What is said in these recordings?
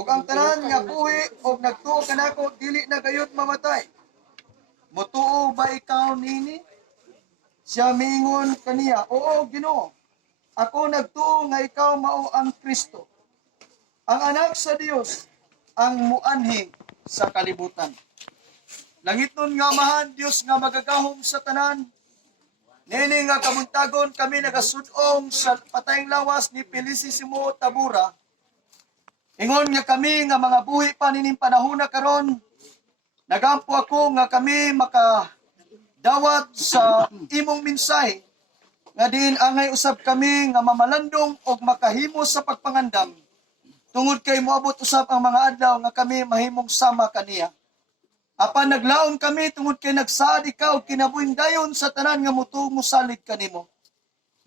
ug ang tanan nga buhi ug nagtuo kanako dili na gayud mamatay. Motuo ba ikaw nini? Siya mingon kaniya, oo Ginoo. Ako nagtuo nga ikaw mao ang Kristo, ang anak sa Dios, ang muanhi sa kalibutan. Langiton nga mahan Dios nga magagahom sa tanan. Nini nga kamuntagon kami nagasudong sa patayng lawas ni Felicissimo Tabura. Ingon nga kami nga mga buhi pa nining panahon na karon. Nagampo ako nga kami makadawat sa imong mensahe nga din angay usab kami nga mamalandong og makahimo sa pagpangandam. Tungod kay moabot usab ang mga adlaw nga kami mahimong sama kaniya. Apan naglaom kami tungod kay nagsaad ikaw kinabuhing dayon sa tanan nga mutuog mosalig kanimo.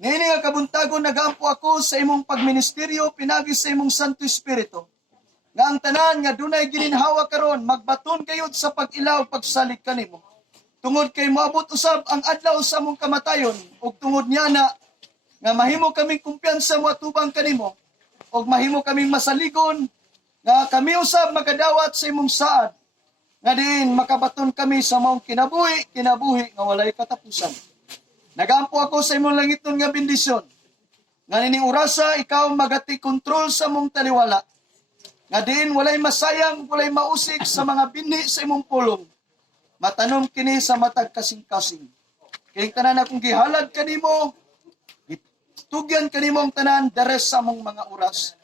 Nini nga kabuntagon nagampo ako sa imong pagministeryo pinagi sa imong Santo Espiritu. Nga ang tanan nga dunay gininhawa karon magbaton kayod sa pag-ilaw pagsalig kanimo. Tungod kay moabot usab ang adlaw sa among kamatayon ug tungod niya na nga mahimo kaming kumpiyansa moatubang kanimo ug mahimo kaming masaligon nga kami usab makadawat sa imong saad nga diin makabaton kami sa maong kinabuhi nga walay katapusan. Nagampo ako sa imong langiton nga bendisyon. Nga nining orasa ikaw magati kontrol sa mong taliwala. Nga diin walay masayang, walay mausik sa mga binhi sa imong pulong. Matanom kini sa matag kasing-kasing. Kaya tanan akong gihalad kanimo, gitugyan kanimo ang tanan dares sa among mga oras.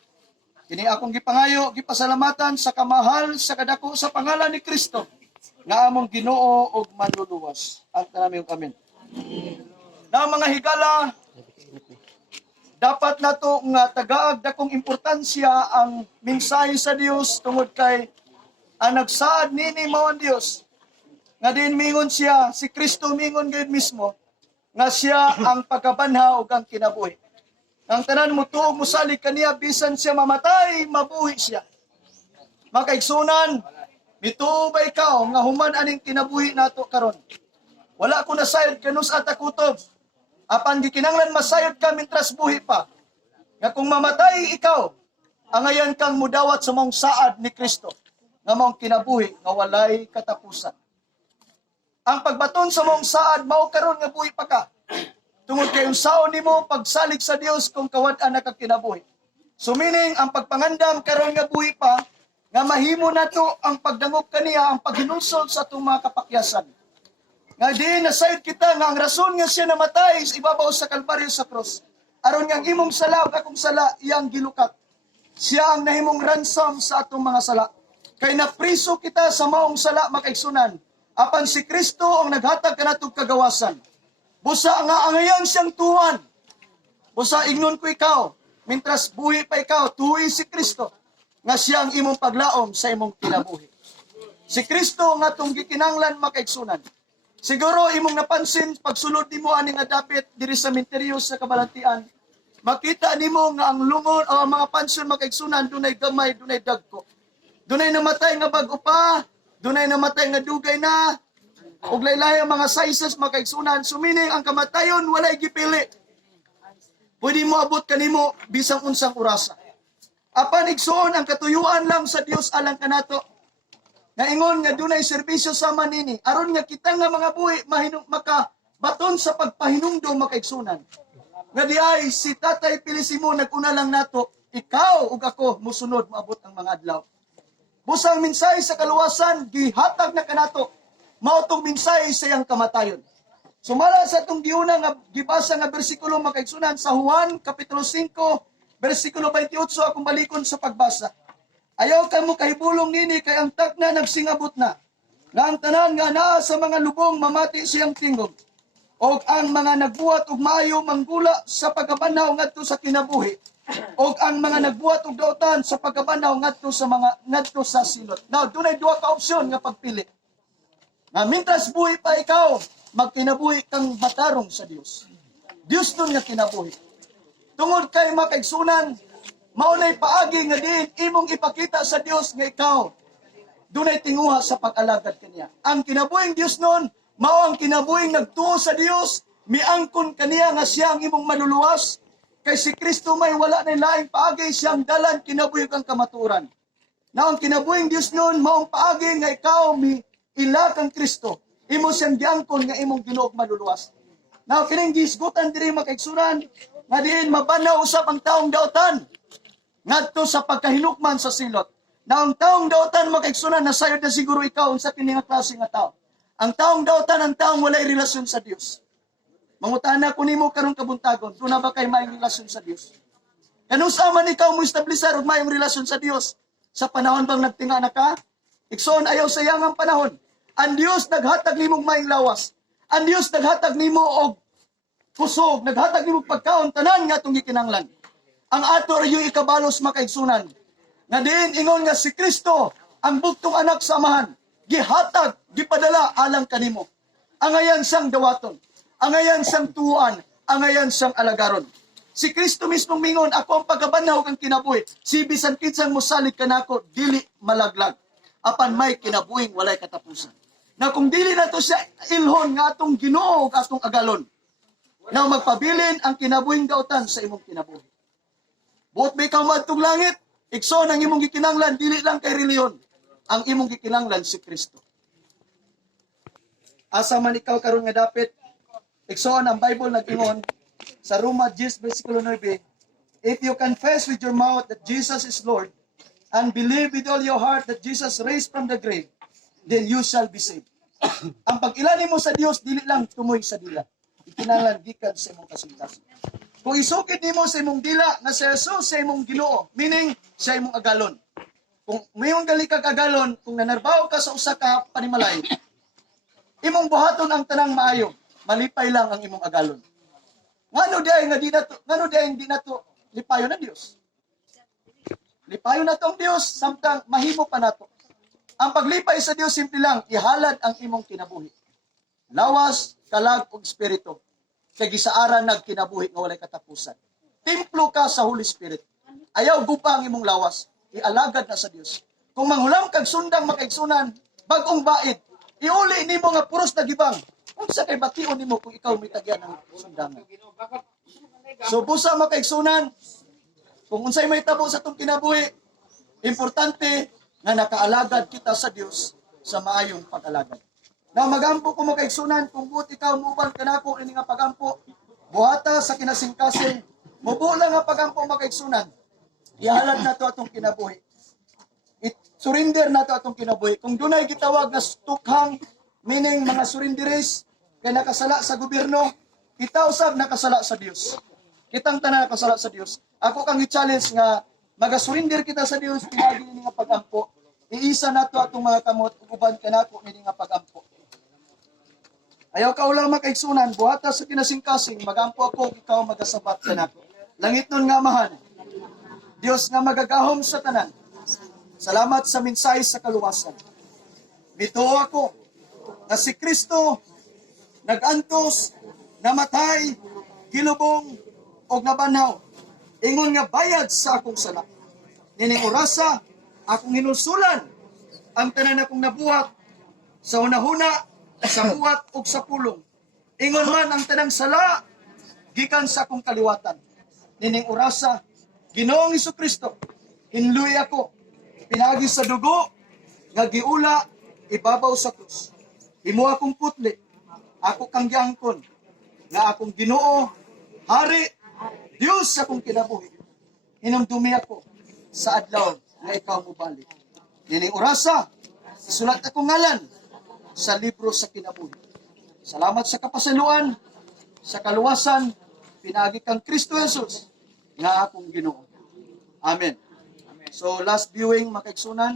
Kini akong gipangayo, gipasalamatan sa kamahal sa kadako sa pangalan ni Kristo nga among Ginoo ug manluluwas. Ang tanan yung amen. Na mga higala, dapat nato nga tagaag dakong importansya ang mensahe sa Dios tungod kay ang nagsaad nini mao ang Dios. Nga din mingon siya, si Kristo mingon gayud mismo nga siya ang pagkabanha ug ang kinabuhi. Ang tanan mo tuog mosalig kaniya bisan siya mamatay, mabuhi siya. Makaigsunan, mituo ba ikaw nga human aning kinabuhi nato karon? Wala ko nasayod kanus at akutob. Apan gikinanglan masayod ka mintras buhi pa. Nga kung mamatay ikaw, angayan kang mudawat sa mong saad ni Kristo. Nga mong kinabuhi, nga walay katapusan. Ang pagbaton sa mong saad, mao karon nga buhi pa ka. Tungod kay unsaon nimo pagsalig sa Dios kung kawad-an na kinabuhi. So meaning, ang pagpangandam karon nga buhi pa, nga mahimo nato ang pagdangop kaniya, ang paghinulsol sa atong mga kapakyasan. Nga di nasayod kita nga ang rason nga siya namatay sa ibabaw sa Kalbaryo sa cross. Aron nga ang imong sala ug akong sala iyang gilukat. Siya ang nahimong ransom sa atong mga sala. Kay napriso kita sa maong sala makaigsunan. Apan si Kristo ang naghatag kanatong kagawasan. Busa nga angayan siyang tuwan. Busa ignon ko ikaw. Mintras buhi pa ikaw, tuwi si Kristo. Nga siya ang imong paglaom sa imong kinabuhi. Si Kristo nga itong gikinanglan makaigsunan. Siguro imong napansin pagsulod nimo ani nga dapit diri sa menteryo sa Kabalantian. Makita nimo nga ang lungon o mga pansyon makaigsunan dunay gamay, dunay dagko. Dunay namatay nga bag-o pa, dunay namatay nga dugay na, ug laylay ang mga sizes makaigsunan. Sumining ang kamatayon walay gipili. Pwede mo abot kanimo bisang unsang orasa. Apan igsuon ang katuyuan lang sa Dios alang kanato. Nga ingon nga dunay serbisyo sama nini aron nga kita nga mga buhi makabaton sa pagpahinumdom makaigsunan. Nga di ay si Tatay Felicissimo naguna lang nato, ikaw ug ako musunod maabot ang mga adlaw. Busang mensahe sa kaluwasan gihatag na kanato mao tong mensahe sa iyang kamatayon. Sumala sa itong giuna nga gibasa nga bersikulo makaigsunan sa Juan kapitulo 5 bersikulo 28 akong balikon sa pagbasa. Ayaw ka mo kahibulong nini kay ang tagna nagsingabot na. Nga ang tanan nga naa sa mga lubong mamati siyang tingog. O ang mga nagbuhat og maayo manggula sa pagkabanaw ngadto sa kinabuhi. O ang mga nagbuhat og dautan sa pagkabanaw ngadto sa silot. Now, dunay duha ka opsyon nga pagpili. Nga mintras buhi pa ikaw, magkinabuhi kang matarong sa Dios. Dios nun nga kinabuhi. Tungod kay makaigsunan, maunay paagi nga din imong ipakita sa Dios nga ikaw dunay tinguha sa pag-alagad kaniya. Ang kinabuhing Dios noon, mao ang kinabuhing nagtuo sa Dios, miangkon kaniya nga siya ang imong manluluwas. Kay si Kristo may wala na laing paagi siyang dalan kinabuhig ang kamaturan. Na ang kinabuhing Dios noon maong paagi nga ikaw mi ila kang Kristo. Imo siyang giangkon nga imong Ginoo maluluwas. Now kining gisgutan diri makaigsunan nga diin mabanaw usab ang taong daotan ngadto sa pagkahinukman sa silot. Na ang taong daotan makaigsunan nasayod na siguro ikaw unsa kini nga klase nga tao. Ang taong daotan ang taong walay relasyon sa Dios. Mangutana ko nimo karong kabuntagon, kung na ba kay mayong relasyon sa Dios? Kanusa man ikaw mo establisar og mayong relasyon sa Dios? Sa panahon bang nagtinga na ka? Ikson ayaw sa yangang panahon. Ang Dios naghatag nimong mayong lawas. Ang Dios naghatag nimo og kusog, naghatag nimo pagkaon tanan nga atong gikinahanglan. Ang ato rayo ikabalos makaigsunan. Nga diin ingon nga si Kristo ang buktong anak sa amahan, gihatag, gipadala alang kanimo. Angayan siyang dawaton, angayan siyang tuan, angayan siyang alagaron. Si Kristo mismo mingon, ako ang pagkabanhaw kang kinabuhi. Si bisan kinsang mosalig kanako, dili malaglag. Apan may kinabuhing walay katapusan. Na kung dili na to siya ilhon nga atong Ginoo ug atong agalon, na magpabilin ang kinabuhing daotan sa imong kinabuhi. Buot ba ikaw maadtong langit? Ikson ang imong gikinanglan, dili lang kay reliyon. Ang imong gikinanglan si Kristo. Asa man ikaw karon nga dapit, ikson ang Bible nag-ingon sa Roma 10 versikulo 9, if you confess with your mouth that Jesus is Lord and believe with all your heart that Jesus raised from the grave, then you shall be saved. Ang pag-ilani mo sa Dios dili lang tumoy sa dila. Ikinahanglan gikan sa imong kasintasan. Kung isukid nimo sa imong dila nga si Jesus sa imong Ginoo, meaning sa imong agalon. Kung mayong gali kag agalon, kung nanarbaho ka sa usa ka panimalay, imong buhaton ang tanang maayo, malipay lang ang imong agalon. Ngano diay hindi nato lipayon na Dios. Lipayon na tong Dios samtang mahimo pa nato. Ang paglipay sa Dios simple lang ihalad ang imong kinabuhi. Lawas, kalag ug espiritu. Kay gisaaran nagkinabuhi nga walay katapusan. Templo ka sa Holy Spirit. Ayaw gupa ang imong lawas, ialagad na sa Dios. Kung manghulam kag sundang makaigsunan, bagong bait, iuli nimo nga puros na gibang. Unsa kay bation nimo kung ikaw may tagyan ng sundangan? So busa makaigsunan, kung unsay may tabo sa tong kinabuhi, importante nga nakaalagad kita sa Dios sa maayong pag-alagad. Na magampo ko makaigsunan, kung buot ikaw muban kanako ini nga pagampo, buhata sa kinasingkasing, mubula nga pagampo makaigsunan, ihalad nato atong kinabuhi. Surrender nato atong kinabuhi. Kung dunay gitawag na stukhang, meaning mga surrenderies, kay nakasala sa gobyerno, kita usab nakasala sa Dios. Kitang tanan nakasala sa Dios. Ako kang i-challenge nga maga-surrender kita sa Dios pinagi ni nga pagampo. Iisa nato atong mga kamot ug uban kanako ni nga pagampo. Ayaw ka ulang makaigsunan, buhata sa kinasingkasing, magampo ako, ikaw magasabat kanako. Langit nun nga amahan, Dios nga magagahom sa tanan. Salamat sa mensahe sa kaluwasan. Mituo ako na si Kristo nagantos, namatay, gilubong, o nabanhaw. Ingon nga bayad sa akong sala. Nining orasa, akong hinulsulan ang tanan akong nabuhat sa hunahuna, sa buhat o sa pulong. Ingon man ang tanang sala, gikan sa akong kaliwatan. Nining orasa, Ginoong Hesukristo, hinluy ako, pinagi sa dugo, nga giula, ibabaw sa krus. Himo akong putli, ako kang giangkon, nga akong Ginoo, Hari, Diyos akong kinabuhi. Hinumdumi ako sa adlaw nga ikaw mubalik. Nining orasa, isulat akong ngalan sa libro sa kinabuhi. Salamat sa kapasaluan, sa kaluwasan, pinagi kang Kristo Jesus, nga akong Ginoo. Amen. So last viewing makaigsunan.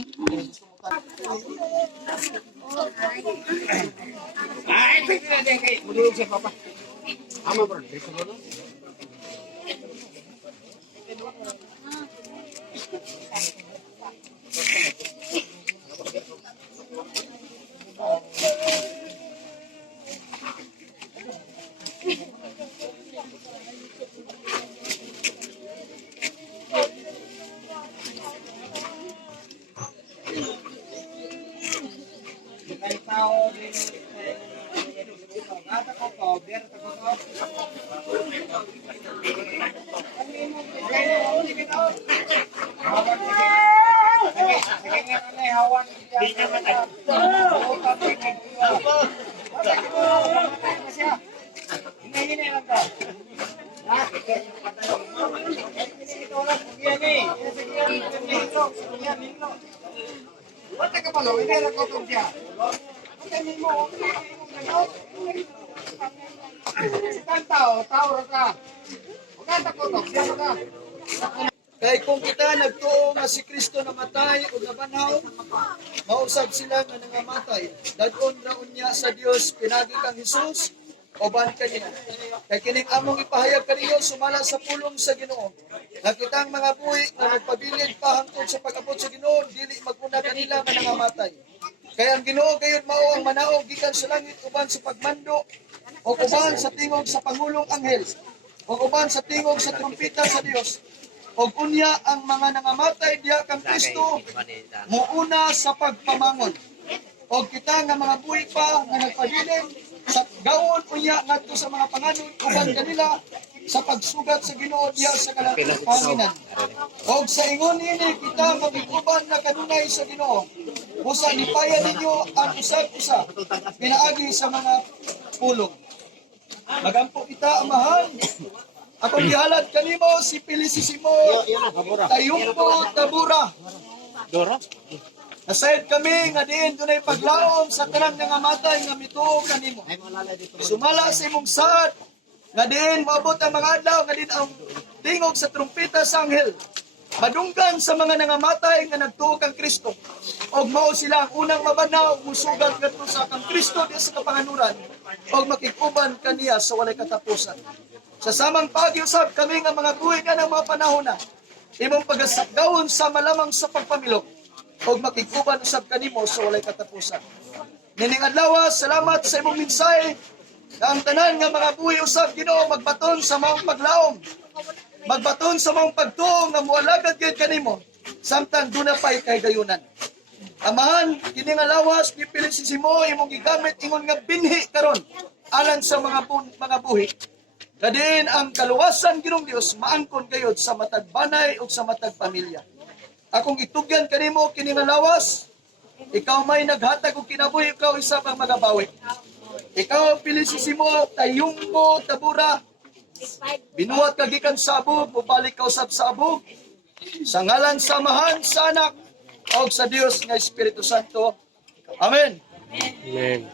Kay kung kita nagtuo nga si Kristo namatay o nabanhaw, mausab sila nga nangamatay. Dagon ra unya sa Dios pinagi kang Hesus o ban kanina. Kay kining among ipahayag kaniyo sumala sa pulong sa Ginoo. Nakitang mga buhi nga nagpabilin pa hangtod sa pag-abot sa Ginoo, dili maguna kanila nga nangamatay. Kaya ang Ginoo gayud mao ang manaog gikan sa langit uban sa pagmando o uban sa tingog sa pangulong anghel o uban sa tingog sa trumpeta sa Dios. O kunya ang mga nangamatay diha kang Kristo muuna sa pagpamangon. O kita nga mga buhi pa nga nagpabilin sa gawon unya ngadto sa mga panganod uban kanila sa pagsugat sa Ginoo diha sa kalanginan. O sa ingon ini kita magiguban na kanunay sa Ginoo. Busa nipayan ninyo ang usag-usa pinaagi sa mga pulong. Magampo kita amahan. Akong gihalad kanimo si Felicissimo Tayumpo Tabura. Nasayad kami nga diin dunay paglaom sa tanang nga matay nga mituo kanimo. Sumala sa imong saad nga diin moabot ang mga adlaw nga din ang tingog sa trumpeta sa anghel. Madunggan sa mga nangamatay nga nagtuo kang Kristo. Og mao sila ang unang mabanaw musugat ngadto sa kang Kristo diha sa kapanganuran og makikuban kaniya sa walay katapusan. Sa samang pag-iusap kami nga mga buhi nga ng mga panahon na, imong pagasagawon sa malamang sa pagpamilok, o makikuban usab kanimo sa walay katapusan. Nining adlaw, salamat sa imong mensahe, na ang tanan nga mga buhi usab Ginoo magbaton sa maong paglaom, magbaton sa maong pagtuo nga mualagad gayud kanimo, samtang duna pay kay gayunan. Amahan, kining lawas ni Felicissimo imong gigamit ingon nga binhi karon alang sa mga buhi. Kadiin ang kaluwasan Ginoong Dios maangkon gayud sa matag banay ug sa matag pamilya. Akong itugyan kanimo kini nga lawas, ikaw may naghatag og kinabuhi, ikaw isa pang magabawi. Ikaw Felicissimo Tayumpo Tabura, binuhat ka gikan sa abog, mubalik ka usab sa abog. Sa ngalan sa Amahan, sa Anak ug sa Dios nga Espiritu Santo. Amen. Amen.